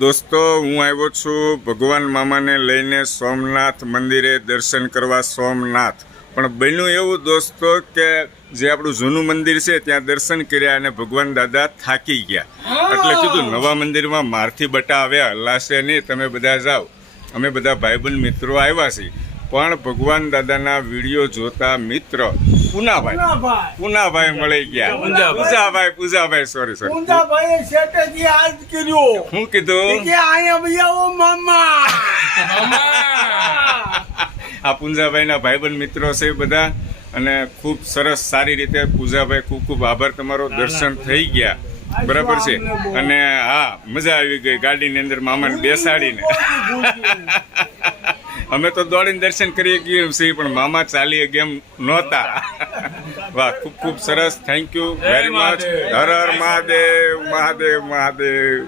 દોસ્તો હું આવ્યો છું ભગવાન મામાને લઈને સોમનાથ મંદિરે દર્શન કરવા સોમનાથ. પણ બન્યું એવું દોસ્તો કે જે આપણું જૂનું મંદિર છે ત્યાં દર્શન કર્યા અને ભગવાન દાદા થાકી ગયા. એટલે કીધું નવા મંદિરમાં મારથી બટા આવ્યા હલાશે નહીં, તમે બધા જાઓ. અમે બધા ભાઈબંધ મિત્રો આવ્યા છીએ. પણ ભગવાન દાદાના વિડીયો જોતા મિત્ર પૂનાભાઈ મળી ગયા. પૂજાભાઈ સોરી શું કીધું? આ પૂંજાભાઈના ભાઈબંધ મિત્રો છે બધા, અને ખૂબ સરસ સારી રીતે પૂજાભાઈ ખૂબ ખૂબ આભાર તમારો. દર્શન થઈ ગયા બરાબર છે, અને હા મજા આવી ગઈ ગાડીની અંદર મામાને બેસાડીને. અમે તો દોડીને દર્શન કરીએ ગયું છે, પણ મામા ચાલી એમ નહોતા. વાહ, ખૂબ ખૂબ સરસ. Thank you very much. Har Har Mahadev Mahadev Mahadev.